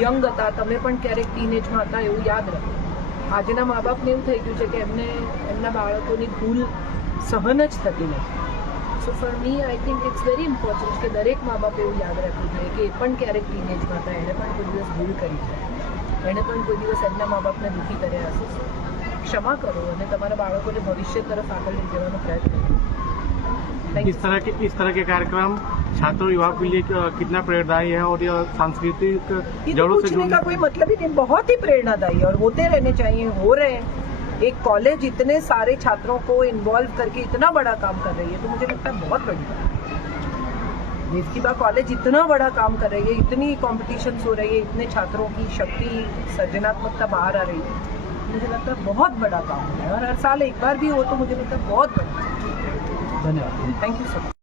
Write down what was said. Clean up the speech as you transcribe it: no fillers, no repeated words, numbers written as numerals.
Young હતા, તમે પણ ક્યારેક ટીનેજમાં હતા એવું યાદ રાખો. આજના મા બાપને એવું થઈ ગયું છે કે એમને એમના બાળકોની ભૂલ સહન જ થતી નથી. So for me I think it's very important કે દરેક મા બાપે એવું યાદ રાખવું જોઈએ કે એ પણ ક્યારેક ટીનેજમાં હતા, એણે પણ કોઈ દિવસ ભૂલ કરી છે, એણે પણ કોઈ દિવસ એમના મા બાપને દુઃખી કર્યા હશે. क्षमा करो અને તમારા બાળકોને ભવિષ્ય તરફ આગળ લઈ જવાનો પ્રયત્ન કરો. इस तरह के कार्यक्रम छात्रों युवाओं के लिए कितना प्रेरणादायी है और यह सांस्कृतिक जड़ों से जुड़ने का कोई मतलब ही नहीं, बहुत ही प्रेरणादायी और होते रहने चाहिए, हो रहे हैं. एक कॉलेज इतने सारे छात्रों को इन्वॉल्व करके इतना बड़ा काम कर रही है तो मुझे लगता है बहुत बड़ी बात है. देवकीबा कॉलेज इतना बड़ा काम कर रही है, इतनी कॉम्पिटिशन्स हो रही है, इतने छात्रों की शक्ति सर्जनात्मकता बाहर आ रही है, मुझे लगता है बहुत बड़ा काम है और हर साल एक बार भी हो तो मुझे लगता है बहुत बड़ा. धन्यवाद. Thank you so much.